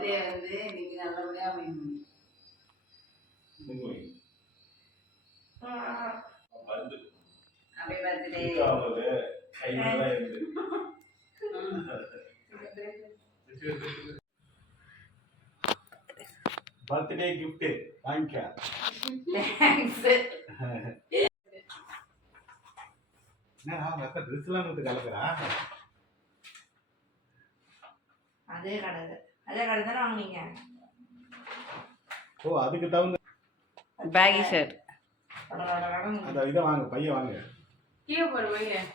Birthday வந்து இன்னைக்கு நல்லபடியா அமையணும். Happy birthday. பர்த்டே gift வாங்கிக்க. தேங்க்ஸ். நான் அக்கா ட்ரெஸ்லாம் வந்து கலக்குறா. அதே கடை தானே வாங்குனீங்க? ஓ அதுக்கு தகுந்த பேகி ஷர்ட். அந்த இதை வாங்க, பையன் வாங்க. கீழே போடு பையன்.